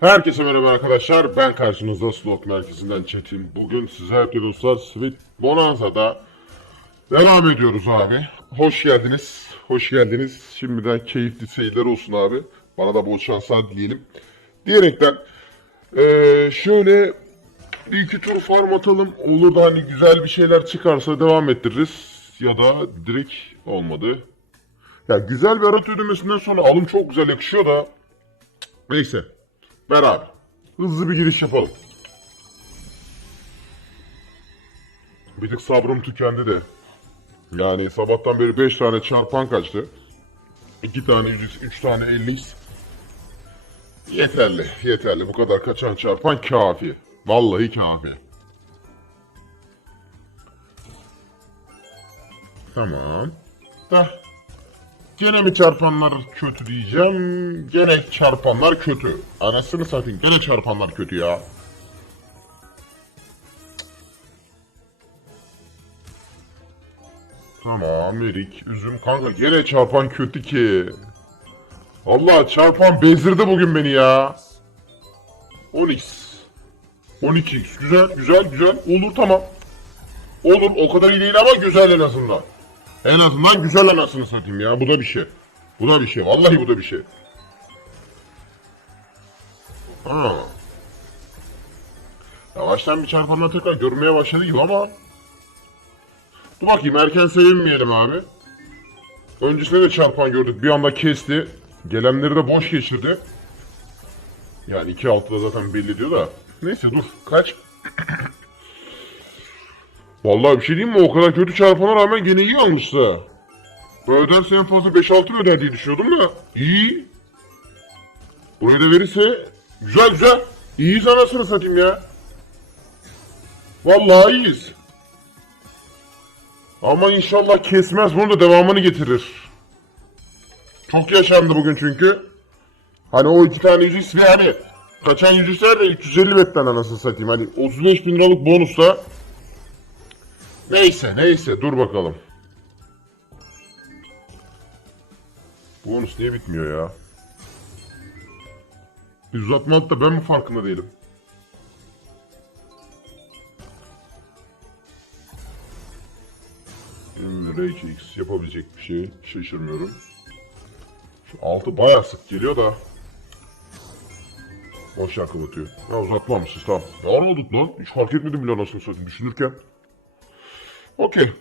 Herkese merhaba arkadaşlar. Ben karşınızda Slot Merkezi'nden Çetin. Bugün sizlerle dostlar Sweet Bonanza'da devam ediyoruz abi. Hoş geldiniz. Hoş geldiniz. Şimdiden keyifli seyirler olsun abi. Bana da bol şanslar dileyelim. Diyerekten eee, şöyle bir iki tur farm atalım. Olur da hani güzel bir şeyler çıkarsa devam ettiririz. Ya da direkt olmadı. Ya güzel bir arat ödemesinden sonra alım çok güzel yakışıyor da. Neyse. Ver abi. Hızlı bir giriş yapalım. Bir tık sabrım tükendi de. Yani sabahtan beri 5 tane çarpan kaçtı. 2 tane 100, 3 tane 50 Yeterli, yeterli. Bu kadar kaçan çarpan kafi. Vallahi kafi. Tamam. Heh. Gene mi çarpanlar kötü diyeceğim. Gene çarpanlar kötü. Anasını satayım. Gene çarpanlar kötü ya. Tamam erik, üzüm. Kanka gene çarpan kötü ki. Allah çarpan bezdirdi bugün beni ya. 10x. 12x. Güzel, güzel, güzel. Olur tamam. Olur o kadar iyi değil ama güzel en azından. En azından güzel anasını satayım ya. Bu da bir şey. Bu da bir şey. Vallahi bu da bir şey. Ha. Yavaştan bir çarpanla tekrar görmeye başladı gibi ama Dur bakayım erken sevinmeyelim abi. Öncesinde de çarpan gördük. Bir anda kesti. Gelenleri de boş geçirdi. Yani 2-6'da zaten belli diyor da. Neyse dur. Kaç? Vallahi bir şey diyeyim mi? O kadar kötü çarpana rağmen gene iyi almıştı. Öderse en fazla 5-6 mı öder diye düşünüyordum da. İyi. Burayı da verirse güzel güzel. İyiyiz anasını satayım ya. Vallahi iyiyiz. Ama inşallah kesmez bunu da devamını getirir. Çok yaşandı bugün çünkü. Hani o iki tane yüzük ve hani kaçan yüzükler de 350 betten anasını satayım. Hani 35 bin liralık bonusla Neyse neyse dur bakalım. Bonus niye bitmiyor ya? Biz uzatmadık da ben mi farkında değilim? Hmm, R2X yapabilecek bir şey şaşırmıyorum. Şu altı bayağı sık geliyor da. Boş yakın atıyor. Ya uzatmamışız tamam. Ne anladık lan? Hiç fark etmedim bile anasını satayım düşünürken. Okey.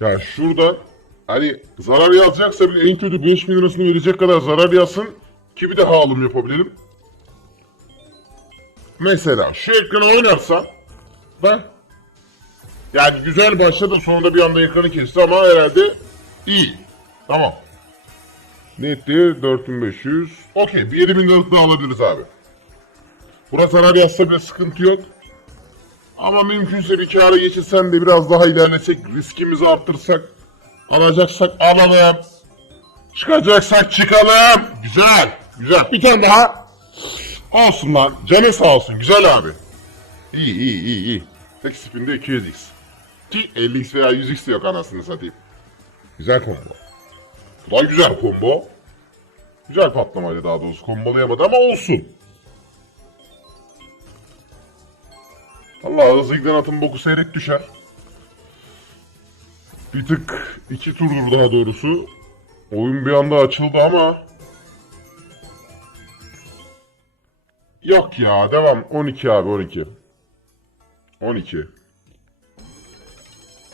Ya şurada hani zarar yazacaksa bile en kötü 5 bin lirasını verecek kadar zarar yazsın ki bir daha alım yapabilirim. Mesela şu ekranı oynarsa ben yani güzel başladı sonunda bir anda ekranı kesti ama herhalde iyi. Tamam. Netti 4500. Okey bir 7000 liralık daha alabiliriz abi. Buna zarar yazsa bile sıkıntı yok. Ama mümkünse bir kâra geçirsen de biraz daha ilerlesek, riskimizi arttırsak, alacaksak alalım. Çıkacaksak çıkalım. Güzel, güzel. Bir tane daha. Olsun lan. Canı sağ olsun. Güzel abi. İyi, iyi, iyi, iyi. Tek spinde 200x. Ki 50x veya 100x de yok anasını satayım. Güzel combo. Bu da güzel combo. Güzel patlamaydı daha doğrusu. Kombolayamadı ama olsun. Allah hızlı giden atın boku seyrek düşer. Bir tık iki turdur daha doğrusu. Oyun bir anda açıldı ama Yok ya devam 12 abi 12. 12.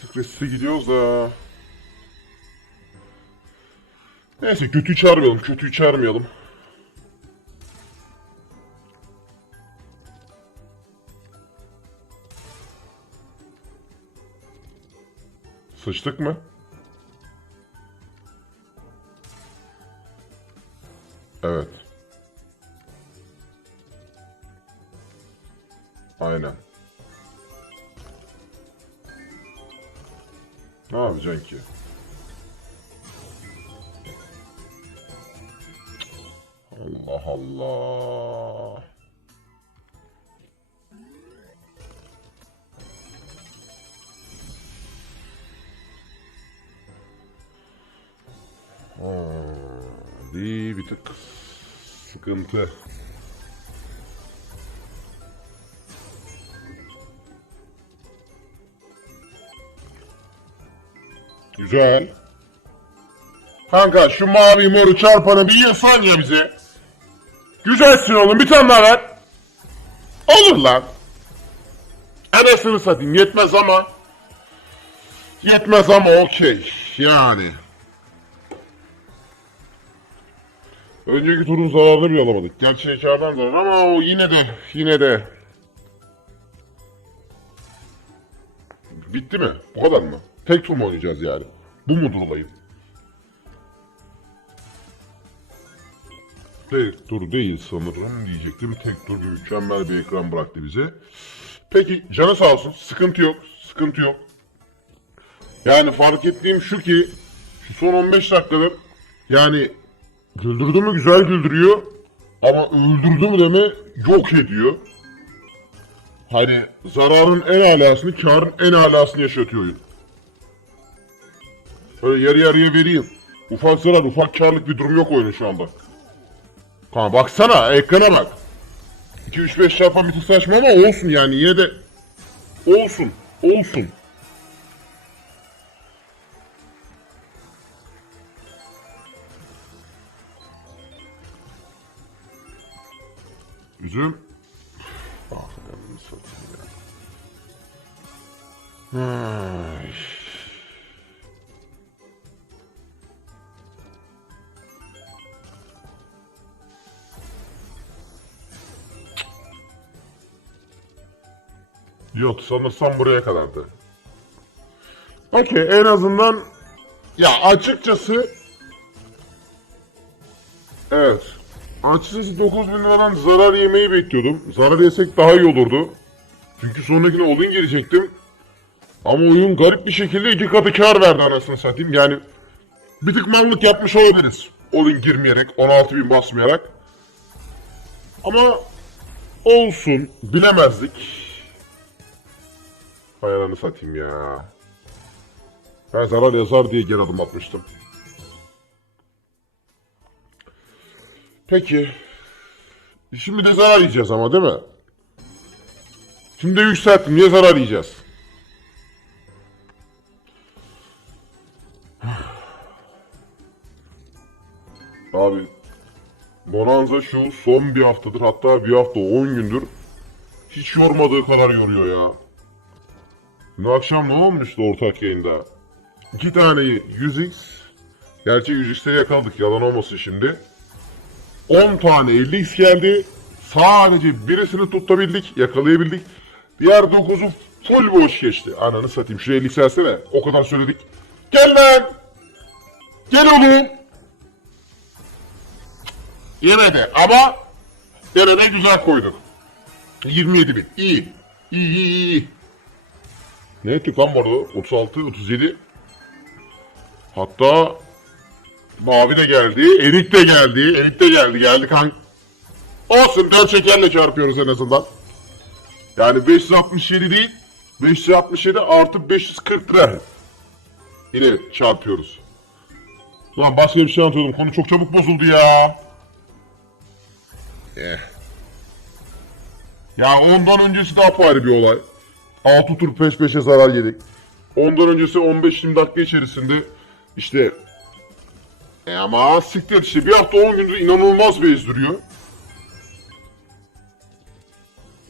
Tık riskli gidiyoruz da. Neyse kötüyü çağırmayalım kötüyü çağırmayalım. Sıçtık mı? Evet. Aynen. Ne yapacaksın ki? Allah Allah. Hadi bir tık sıkıntı. Güzel. Kanka şu mavi moru çarpanı bir yırsan ya bize. Güzelsin oğlum bir tane daha ver. Olur lan. Anasını satayım yetmez ama. Yetmez ama okey. Yani. Önceki turun zararını bile alamadık. Gerçi içeriden zarar ama o yine de yine de. Bitti mi? Bu kadar mı? Tek tur mu oynayacağız yani? Bu mudur olayım? Tek tur değil sanırım diyecektim. Tek tur mükemmel bir ekran bıraktı bize. Peki canı sağ olsun. Sıkıntı yok. Sıkıntı yok. Yani fark ettiğim şu ki şu son 15 dakikadır yani güldürdü mü güzel güldürüyor ama öldürdü mü deme yok ediyor. Hani zararın en alasını, karın en alasını yaşatıyor oyun. Böyle yarı yarıya vereyim. Ufak zarar, ufak karlık bir durum yok oyunun şu anda. Kanka baksana, ekrana bak. 2-3-5 çarpan bir tık saçma ama olsun yani yine de olsun, olsun. Üzüm. Ah, anasını Yok sanırsam buraya kadardı. Okey en azından ya açıkçası evet açıkçası 9000 liradan zarar yemeyi bekliyordum. Zarar yesek daha iyi olurdu. Çünkü sonrakine oyun girecektim. Ama oyun garip bir şekilde iki katı kar verdi anasını satayım. Yani bir tık mallık yapmış olabiliriz. Oyun girmeyerek 16.000 basmayarak. Ama olsun bilemezdik. Hay ananı satayım ya. Ben zarar yazar diye geri adım atmıştım. Peki. Şimdi de zarar yiyeceğiz ama değil mi? Şimdi yükselttim. Niye zarar yiyeceğiz? Abi Bonanza şu son bir haftadır hatta bir hafta 10 gündür hiç yormadığı kadar yoruyor ya. Dün akşam ne olmuştu ortak yayında? İki tane 100x. Gerçi 100x'leri yakaladık yalan olmasın şimdi. 10 tane 50x geldi. Sadece birisini tutabildik, yakalayabildik. Diğer 9'u full boş geçti. Ananı satayım şu 50x versene. O kadar söyledik. Gel lan! Gel oğlum! Yemedi ama yine de güzel koyduk. 27 bin. İyi. İyi iyi iyi. Ne ettik lan bu arada? 36, 37. Hatta Mavi de geldi. Erik de geldi. Erik de geldi. Geldi kank. Olsun 4 şekerle çarpıyoruz en azından. Yani 567 değil. 567 artı 540 lira. Yine çarpıyoruz. Lan başka bir şey anlatıyordum. Konu çok çabuk bozuldu ya. Eh. Ya ondan öncesi daha apayrı bir olay. 6 tur peş peşe zarar yedik. Ondan öncesi 15-20 dakika içerisinde işte e ama siktir işte bir hafta 10 gündür inanılmaz bezdiriyor.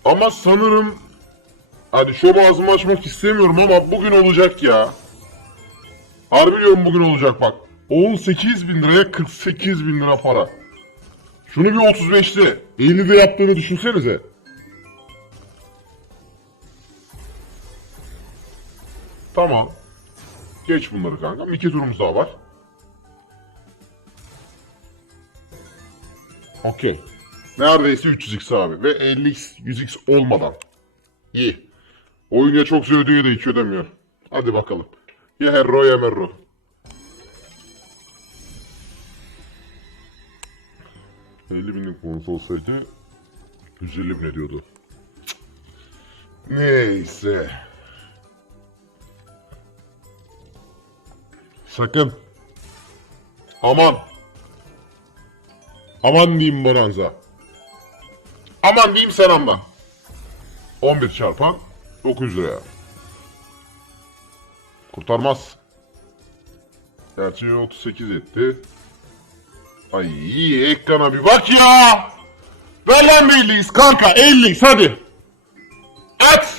Ama sanırım hani şu ağzımı açmak istemiyorum ama bugün olacak ya. Harbi diyorum bugün olacak bak. 18 bin liraya 48 bin lira para. Şunu bir 35'te 50'de yaptığını düşünsenize. Tamam. Geç bunları kanka. İki turumuz daha var. Okey. Neredeyse 300x abi. Ve 50x, 100x olmadan. İyi. Oyun ya çok ya da hiç ödemiyor. Hadi bakalım. Ya Herro ya Merro. ...50 binlik bonus olsaydı... ...150 bin ediyordu. Neyse. Sakın. Aman. Aman diyeyim Bonanza. Aman diyeyim sen amma. 11 çarpan 900 liraya. Kurtarmaz. Gerçi 38 etti. Ay ekrana bir bak ya. Ver lan bir 50'yiz kanka 50'yiz hadi. At.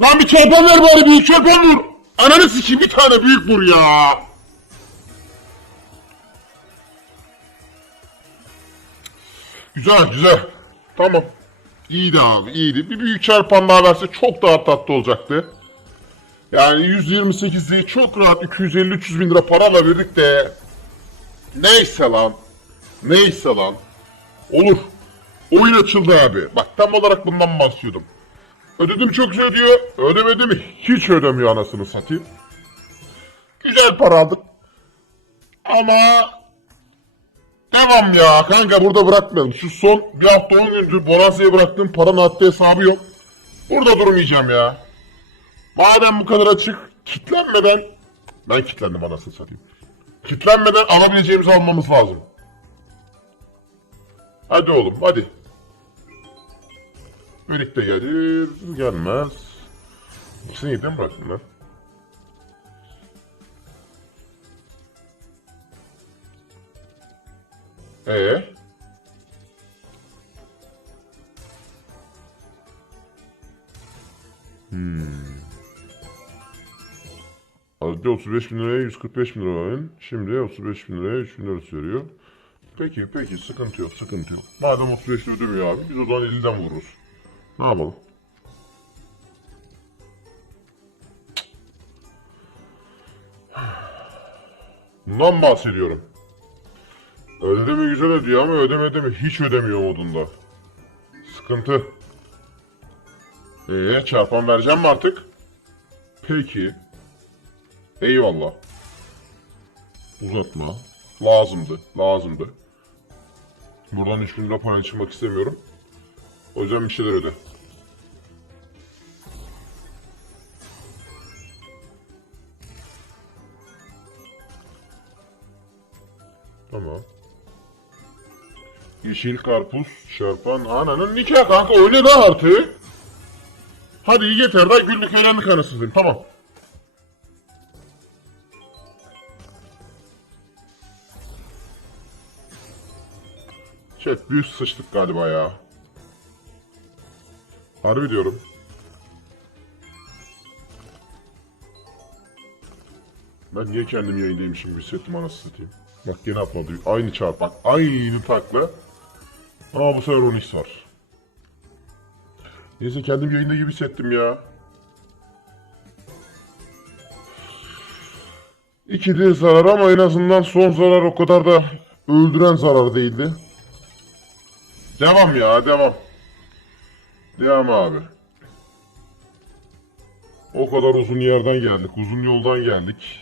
Lan bir çarpan ver bari büyük çarpan vur. Ananı sikeyim bir tane büyük vur ya. Güzel güzel. Tamam. İyiydi abi iyiydi. Bir büyük çarpan daha verse çok daha tatlı olacaktı. Yani 128'liği çok rahat 250-300 bin lira para alabilirdik de. Neyse lan. Neyse lan. Olur. Oyun açıldı abi. Bak tam olarak bundan bahsediyordum. Ödedim çok güzel ödüyor. Ödemedi mi? Hiç ödemiyor anasını satayım. Güzel para aldık. Ama devam ya kanka burada bırakmayalım. Şu son bir hafta 10 gündür Bonasya'ya bıraktığım paranın haddi hesabı yok. Burada durmayacağım ya. Madem bu kadar açık, kitlenmeden... Ben kitlendim anasını satayım. Kitlenmeden alabileceğimizi almamız lazım. Hadi oğlum, hadi. Birlikte gelir, gelmez. İkisini yedin lan? Ee? Önce 35 bin liraya 145 bin lira oyun. Şimdi 35 bin liraya 3 bin lira söylüyor. Peki peki sıkıntı yok sıkıntı yok. Madem 35 ödemiyor abi biz o zaman 50'den vururuz. Yapalım? Bundan bahsediyorum. Ödedi mi güzel ödüyor ama ödemedi mi hiç ödemiyor modunda. Sıkıntı. Eee çarpan vereceğim mi artık? Peki. Eyvallah. Uzatma. Lazımdı. Lazımdı. Buradan 3000 lira para çıkmak istemiyorum. O yüzden bir şeyler öde. Tamam. Yeşil karpuz çarpan ananın nikah kanka öyle de artık. Hadi yeter da günlük eğlendik anasını Tamam. Chat büyük sıçtık galiba ya. Harbi diyorum. Ben niye kendim yayındaymışım hissettim anasını satayım. Bak gene atmadı. Aynı çarp bak. Aynı takla. Ama bu sefer Onyx var. Neyse kendim yayında gibi hissettim ya. İkili zarar ama en azından son zarar o kadar da öldüren zarar değildi. Devam ya devam. Devam abi. O kadar uzun yerden geldik. Uzun yoldan geldik.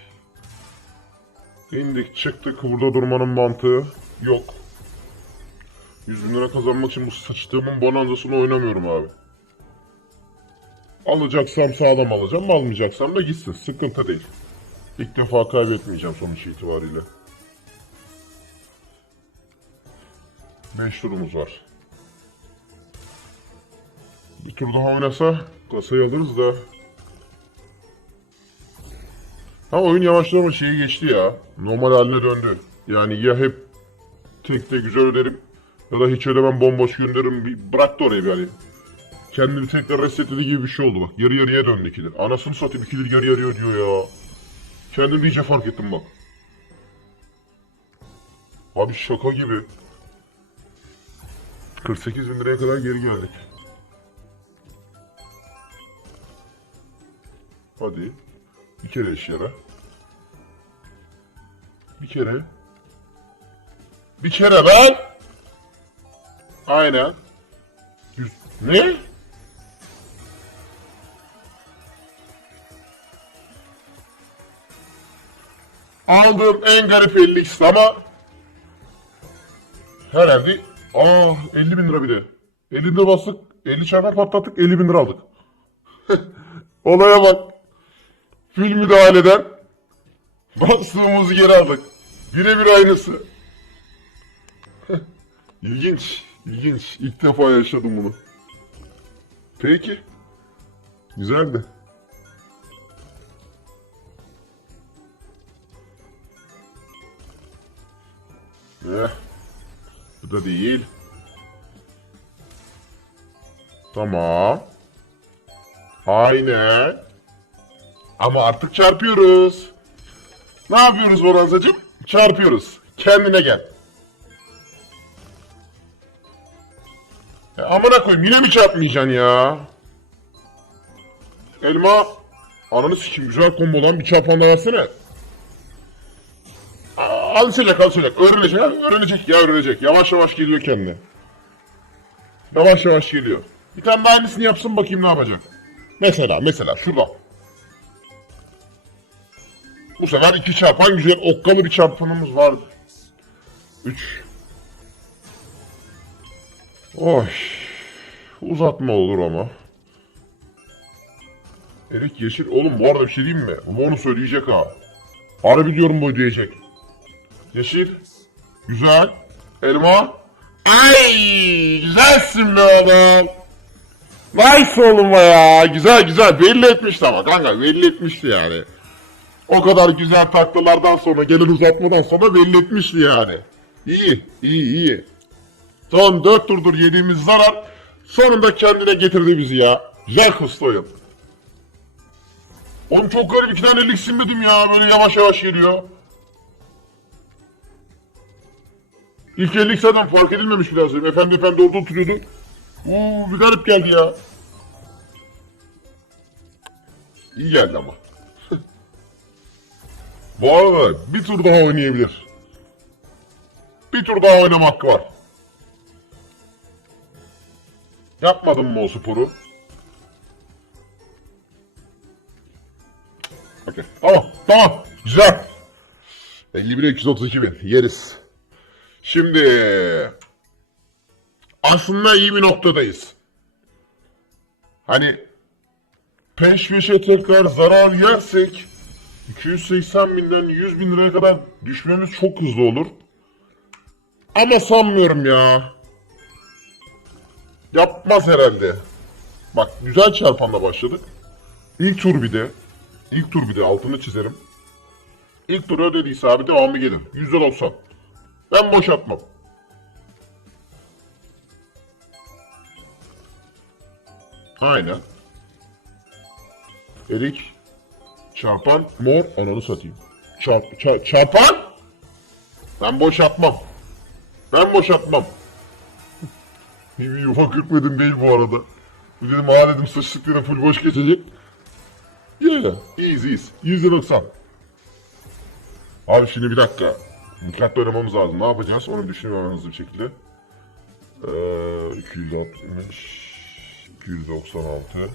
İndik çıktık. Burada durmanın mantığı yok. 100 bin lira kazanmak için bu sıçtığımın bonanzasını oynamıyorum abi. Alacaksam sağlam alacağım. Almayacaksam da gitsin. Sıkıntı değil. İlk defa kaybetmeyeceğim sonuç itibariyle. 5 turumuz var. Bir tur daha oynasa kasayı alırız da. Ha oyun yavaşlama şeyi geçti ya. Normal haline döndü. Yani ya hep tek tek güzel öderim ya da hiç ödemem bomboş gönderirim. Bir bıraktı orayı bir hani. Kendini tekrar resetledi gibi bir şey oldu bak. Yarı yarıya döndü ikidir. Anasını satayım ikidir yarı yarıya diyor ya. Kendim iyice fark ettim bak. Abi şaka gibi. 48 bin liraya kadar geri geldik. Hadi. Bir kere iş yara. Bir kere. Bir kere ben. Aynen. Yüz... Ne? Aldığım en garip 50 ama herhalde aa 50 bin lira bir de. 50 bin lira bastık. 50 çarpan patlattık 50 bin lira aldık. Olaya bak. Fil müdahaleden bastığımızı geri aldık. Birebir aynısı. ilginç, ilginç. İlk defa yaşadım bunu. Peki. Güzeldi. Eh. Bu da değil. Tamam. Aynen. Ama artık çarpıyoruz. Ne yapıyoruz Boranzacığım? Çarpıyoruz. Kendine gel. Ya amına koyayım yine mi çarpmayacaksın ya? Elma. Ananı sikim güzel kombo lan bir çarpan da versene. Alışacak alışacak. Öğrenecek öğrenecek ya öğrenecek. Yavaş yavaş geliyor kendine. Yavaş yavaş geliyor. Bir tane daha aynısını yapsın bakayım ne yapacak. Mesela mesela şurada. Bu sefer iki çarpan güzel okkalı bir çarpanımız vardı. Üç. Oy. Uzatma olur ama. Erik yeşil. Oğlum bu arada bir şey diyeyim mi? Bu onu söyleyecek ha. Harbi diyorum bu diyecek. Yeşil. Güzel. Elma. Ay güzelsin be oğlum. Nice oğlum ya. Güzel güzel. Belli etmişti ama kanka. Belli etmişti yani. O kadar güzel taklalardan sonra gelen uzatmadan sonra belli etmişti yani. İyi, iyi, iyi. Son 4 turdur yediğimiz zarar sonunda kendine getirdi bizi ya. Güzel kıstı oyun. Oğlum çok garip iki tane lig silmedim ya böyle yavaş yavaş geliyor. İlk ellik zaten fark edilmemiş biraz. Efendi efendi orada oturuyordu. Uuu bir garip geldi ya. İyi geldi ama. Bu arada bir tur daha oynayabilir. Bir tur daha oynama hakkı var. Yapmadın mı o sporu? Okey. Tamam, tamam. Güzel. 51'e 232 bin. Yeriz. Şimdi aslında iyi bir noktadayız. Hani peş peşe tekrar zarar yersek 280 binden 100 bin liraya kadar düşmemiz çok hızlı olur. Ama sanmıyorum ya. Yapmaz herhalde. Bak güzel çarpanla başladık. İlk tur bir de. İlk tur bir de altını çizerim. İlk tur ödediyse abi devamı gelir. %90. Ben boş atmam. Aynen. Erik. Çarpan. Mor. Ananı satayım. Çarp, çar- çarpan. Ben boş. Ben boş bir yuva kırpmadım değil bu arada. Dedim ha dedim sıçtıkları full boş geçecek. Yeah. İyiyiz iyiyiz. %90. Abi şimdi bir dakika. Dikkatli oynamamız lazım. Ne yapacağız? Onu düşünüyorum hemen hızlı bir şekilde. Ee, 260, 296.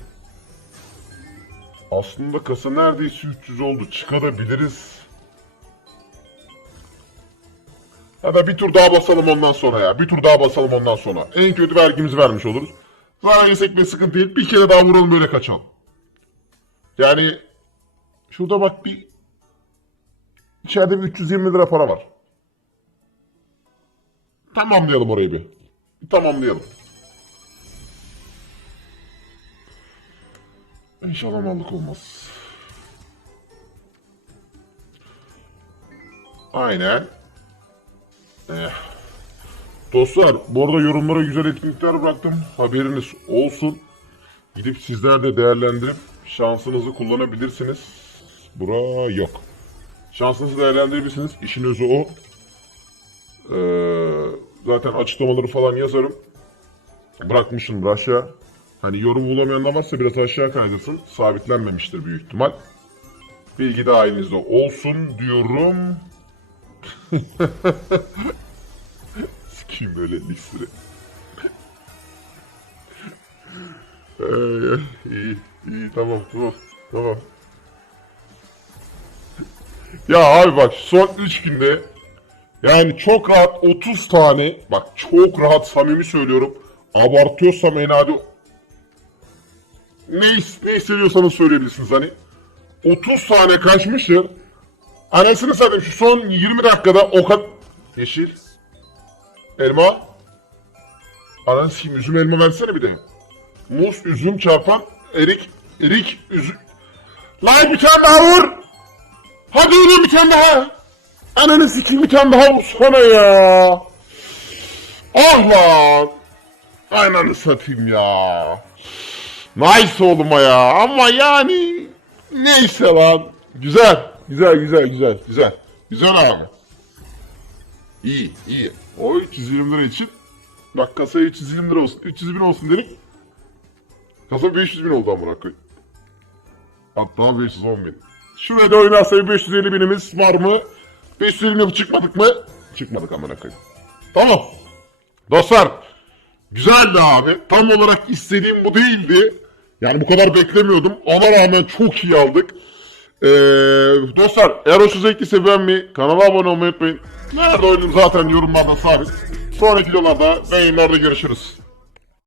Aslında kasa neredeyse 300 oldu. Çıkarabiliriz. Da bir tur daha basalım ondan sonra ya. Bir tur daha basalım ondan sonra. En kötü vergimizi vermiş oluruz. Zarar yesek bir sıkıntı değil. Bir kere daha vuralım böyle kaçalım. Yani şurada bak bir içeride bir 320 lira para var. Tamamlayalım orayı bir. Bir tamamlayalım. İnşallah mallık olmaz. Aynen. Eh. Dostlar bu arada yorumlara güzel etkinlikler bıraktım. Haberiniz olsun. Gidip sizler de değerlendirip şansınızı kullanabilirsiniz. Bura yok. Şansınızı değerlendirebilirsiniz. İşin özü o. Ee, zaten açıklamaları falan yazarım. Bırakmışım aşağı. Hani yorum bulamayan da varsa biraz aşağı kaydırsın. Sabitlenmemiştir büyük ihtimal. Bilgi dahilinizde olsun diyorum. Sikiyim böyle listleri. Ee, iyi, iyi, tamam, tamam, tamam. Ya abi bak son 3 günde yani çok rahat 30 tane bak çok rahat samimi söylüyorum abartıyorsam en adi ne, ne hissediyorsanız söyleyebilirsiniz hani 30 tane kaçmıştır Anasını satayım şu son 20 dakikada o kadar... Yeşil. Elma. Ananı sikeyim üzüm elma versene bir de. Muz, üzüm çarpan, erik, erik, üzüm. Lan bir tane daha vur. Hadi oğlum bir tane daha. Ananı sikeyim bir tane daha vursana ya. Ah lan. Ananı satayım ya. Nice oğluma ya ama yani neyse lan. Güzel, güzel, güzel, güzel, güzel. Güzel abi. İyi, iyi. O 320 lira için bak kasaya 320 lira olsun, 300 bin olsun dedik. Kasa 500 bin oldu amına koyayım. Hatta 510 bin. Şuraya da oynarsa 550 binimiz var mı? 550 bin çıkmadık mı? Çıkmadık amına koyayım. Tamam. Dostlar Güzeldi abi. Tam olarak istediğim bu değildi. Yani bu kadar beklemiyordum. Ona rağmen çok iyi aldık. Ee, dostlar eğer hoşunuza gittiyse beğenmeyi, kanala abone olmayı unutmayın. Nerede oyunum zaten yorumlarda sabit. Sonraki videolarda yayınlarda görüşürüz.